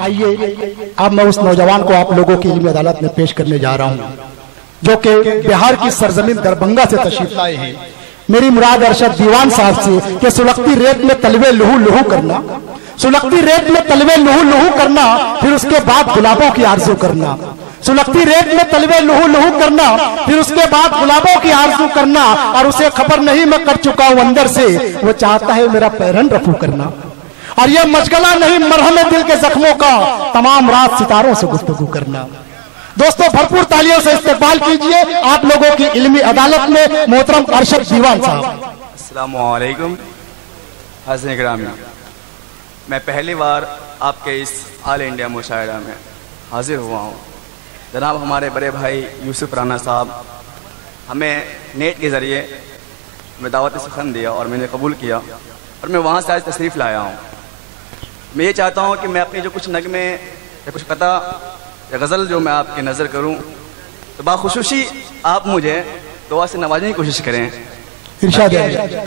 आइए अब मैं उस नौजवान को आप लोगों की इल्मी अदालत में पेश करने जा रहा हूँ, जो कि बिहार की सरजमीन दरभंगा से तशरीफ लाए हैं। मेरी मुराद अरशद दीवान साहब से कि सुलगती रेत में तलवे लहू लहू करना, सुलगती रेत में तलवे लहू लहू करना, फिर उसके बाद गुलाबों की आरज़ू करना। सुलगती रेत में तलवे लहू लहू करना, फिर उसके बाद गुलाबों की आरज़ू करना, और उसे खबर नहीं मैं कर चुका हूं अंदर से, वो चाहता है मेरा पैरन रफू करना। और यह मशगला नहीं मरहम है दिल के जख्मों का, तमाम रात सितारों से गुफ्तगू करना। दोस्तों भरपूर तालियों से इस्तेमाल कीजिए आप लोगों की इल्मी अदालत में मोहतरम अरशद दीवान साहब। अस्सलामु अलैकुम हाज़िरीन किराम, मैं पहली बार आपके इस ऑल इंडिया मुशायरा में हाजिर हुआ हूँ। जनाब हमारे बड़े भाई यूसुफ राना साहब हमें नेट के ज़रिए हमें दावत सुखन दिया और मैंने कबूल किया और मैं वहाँ से आज तशरीफ़ लाया हूँ। मैं ये चाहता हूँ कि मैं अपनी जो कुछ नगमे या कुछ कता या गज़ल जो मैं आपकी नज़र करूँ तो बाखुशूसी आप मुझे दुआ से नवाजने की कोशिश करें, इरशाद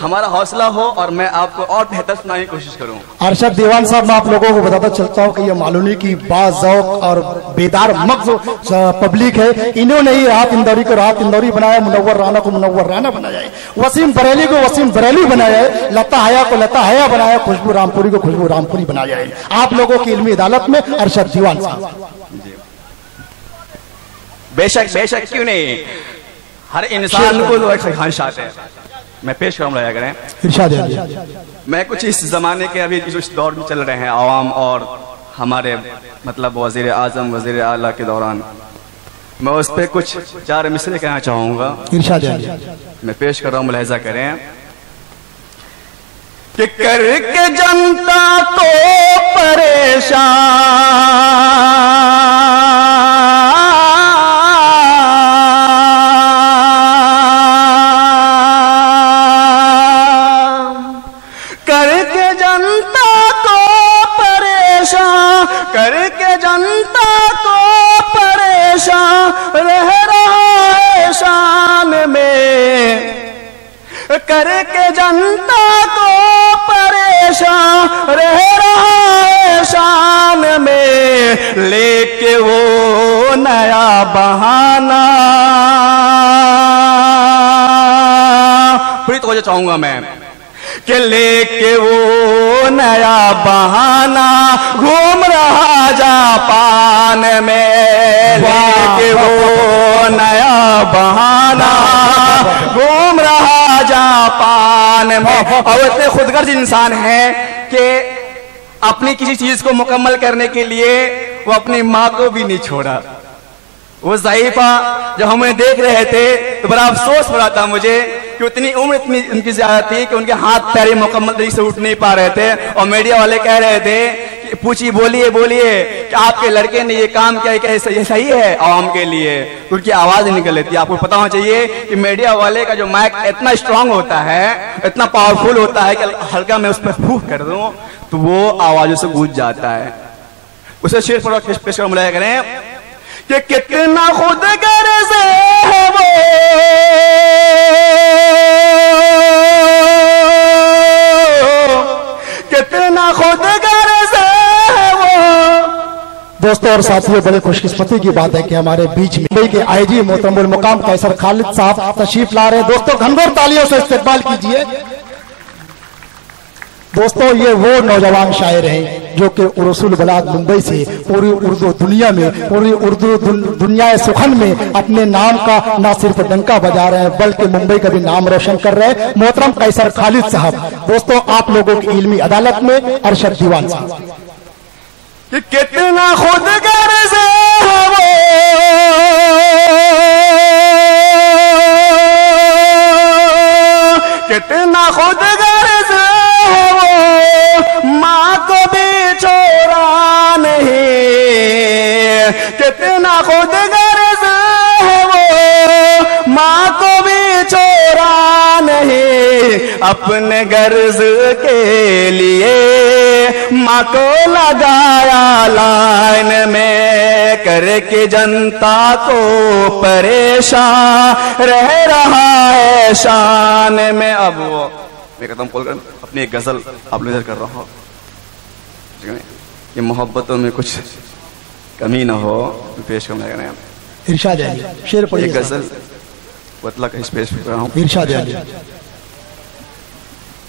हमारा हौसला हो और मैं आपको और बेहतर सुनाने की कोशिश करूं। अरशद दीवान साहब मैं आप लोगों को बताता चलता हूं कि ये मालूनी की बाज़ौक़ और बेदार मग़ज़ पब्लिक है। इन्होंने ही राहत इंदौरी को राहत इंदौरी बनाया, मुनव्वर राना को मुनव्वर राना बनाया है, वसीम बरेली को वसीम बरेली बनाया है, लता हया को लता हया बनाया, खुशबू रामपुरी को खुशबू रामपुरी बनाया है। आप लोगों की इल्मी अदालत में अरशद दीवान साहब। बेशक बेशक क्यों नहीं, हर इंसान को तो एक ख्वाहिशात है। मैं पेश करूँगा करें इरशाद। मैं कुछ इस जमाने के अभी जो इस दौर में चल रहे हैं आवाम और हमारे मतलब वजीर आजम वजीर आला के दौरान मैं उस पर कुछ चार मिसरे कहना चाहूँगा। इरशाद। मैं पेश कर रहा हूँ, मुलाहिजा करें कि करके जनता को परेशान करके जनता को परेशान रह रहा है शान में, करके जनता को परेशान रह रहा है शान में, लेके वो नया बहाना। पूरी तवज्जो चाहूंगा मैं कि लेके वो नया बहाना घूम रहा जापान में, लेके वो नया बहाना घूम रहा जापान में। और इतने खुदगर्ज इंसान है कि अपनी किसी चीज को मुकम्मल करने के लिए वो अपनी माँ को भी नहीं छोड़ा। वो ज़ईफ़ा जब हमें देख रहे थे तो बड़ा अफसोस हो रहा था मुझे कि उतनी उम्र इतनी उनकी ज्यादा थी कि उनके हाथ पैर मुकम्मल तरीके से उठ नहीं पा रहे थे। और मीडिया वाले कह रहे थे कि पूछिए बोलिए बोलिए कि आपके लड़के ने ये काम किया, क्या ये सही है आवाम के लिए? उनकी आवाज़ नहीं निकल लेती। आपको पता होना चाहिए कि मीडिया वाले का जो माइक इतना स्ट्रांग होता है, इतना पावरफुल होता है कि हल्का मैं उस पर फूंक कर दूँ तो वो आवाज़ों से गूंज जाता है। उसे शेर पर पेश कर मुलाया करें कि कितना खुद गर्ज है वो, कितना खुद गर्ज है वो। दोस्तों और साथियों बड़े खुशकिस्मती की बात है कि हमारे बीच में मुंबई के आईजी मोहतरमुल मुकाम कैसर खालिद साहब तशरीफ ला रहे हैं। दोस्तों घनघोर तालियों से इस्तेमाल कीजिए। दोस्तों ये वो नौजवान शायर हैं जो कि उर्सुल बलाद मुंबई से पूरी उर्दू दुनिया में, पूरी उर्दू दुनिया सुखन में अपने नाम का ना सिर्फ डंका बजा रहे हैं बल्कि मुंबई का भी नाम रोशन कर रहे हैं। मोहतरम कैसर खालिद साहब। दोस्तों आप लोगों की इल्मी अदालत में अरशद दीवान साहब। कि कितना खुद गर्ज है वो, कितना खुद गर्ज है वो, माँ को भी छोड़ा नहीं। कितना खुद गर्ज है वो, माँ को भी छोड़ा नहीं। अपने गर्ज के लिए माँ को लगाया लाइन में, करके जनता को परेशान रह रहा है शान में। अब वो मैं कदम खोल कर अपनी एक गजल आप नजर कर रहा हूँ। कि मोहब्बतों में कुछ कमी ना हो, पेश करना है। इरशाद अली शेर पढ़िए। एक गजल बतला का पेश कर रहा हूँ। इरशाद अली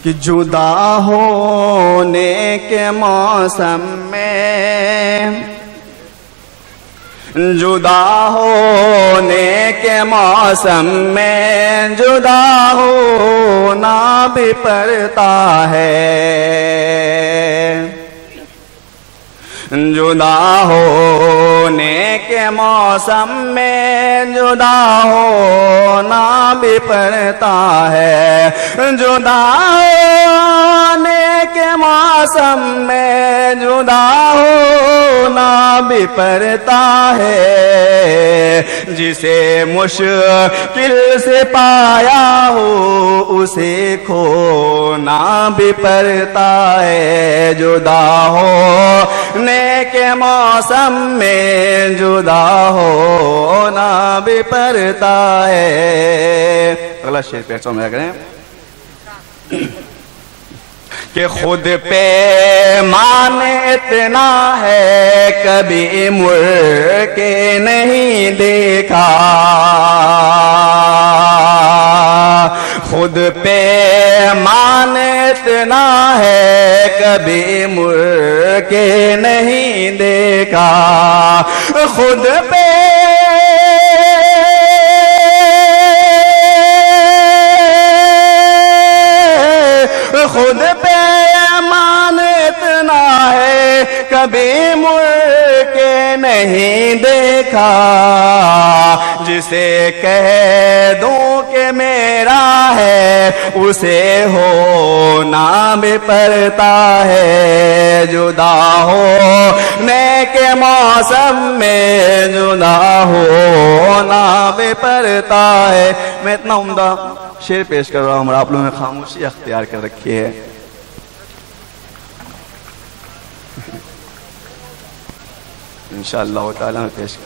कि जुदा होने के मौसम में, जुदा होने के मौसम में जुदा होना भी पड़ता है, जुदा होने के मौसम में जुदा होना भी पड़ता है, जुदा होने के मौसम में जुदा होना भी पड़ता है, जिसे मुश्किल से पाया हो उसे खोना भी पड़ता है, जुदा होने के मौसम में जुदा होना भी पड़ता है। अगला शेर पेश में करें कि खुद पे मान इतना है कभी मुड़ के नहीं देखा, खुद पे मान इतना है कभी मुड़ के नहीं देखा, खुद पे खुद पे मान इतना है कभी मुड़ के नहीं देखा, जिसे कह दूं कि मेरा है उसे होना भी पड़ता है, जुदा होने के मौसम में जुदा होना भी पड़ता है। मैं इतना उम्दा शेर पेश कर रहा हूँ और आप लोगों ने खामोशी अख्तियार कर रखी है। इंशाअल्लाह ताला में पेश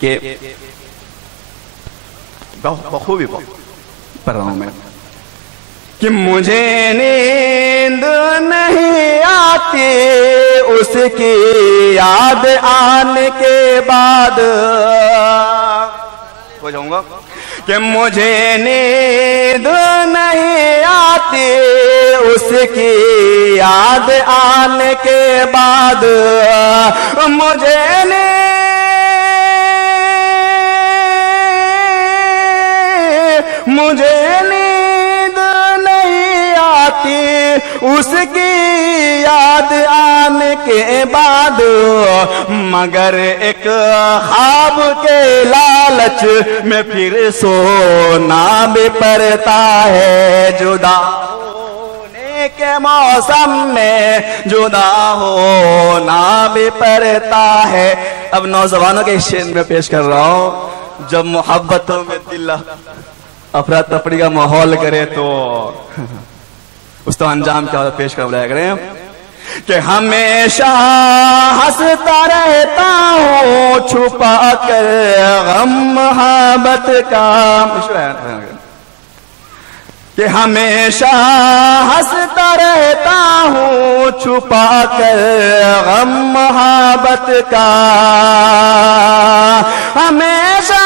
के बखूबी पढ़ रहा हूँ मैं कि मुझे नींद नहीं आती उसकी याद आने के बाद, हो जाऊंगा कि मुझे नींद नहीं आती उसकी याद आने के बाद, मुझे नींद नहीं आती उसकी याद आने के बाद, मगर एक ख्वाब के लालच में फिर सोना भी पड़ता है, जुदा होने के मौसम में जुदा होना भी पड़ता है। अब नौजवानों के शेर में पेश कर रहा हूँ, जब मोहब्बतों में दिल अफरा तफरी का माहौल करे तो उस तो अंजाम क्या पेश कर रहा करें कि हमेशा हंसता रहता हूँ छुपा कर गम मोहब्बत का, कि हमेशा हंसता रहता हूँ छुपा कर गम मोहब्बत का, हमेशा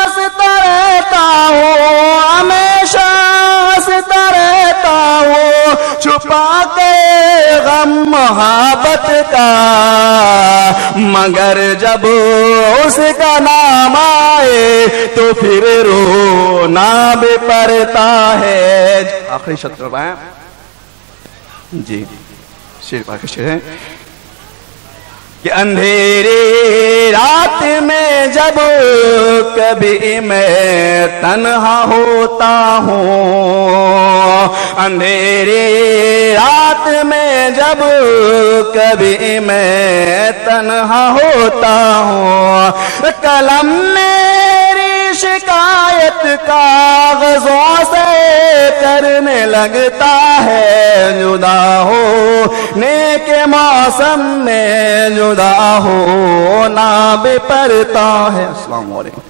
हंसता रहता हूँ, हमेशा हंसता रहता हूँ छुपा के गम मोहब्बत का, मगर जब उसका नाम आए तो फिर रोना भी पड़ता है। आखिरी शब्द है जी, शेर पाक शेर है कि अंधेरी रात में जब कभी मैं तन्हा होता हूँ, अंधेरी रात में जब कभी मैं तन्हा होता हूँ, कलम मेरी शिकायत कागजों से करने लगता है, जुदा होने के मौसम में जुदा होना भी पड़ता है। अस्सलाम वालेकुम।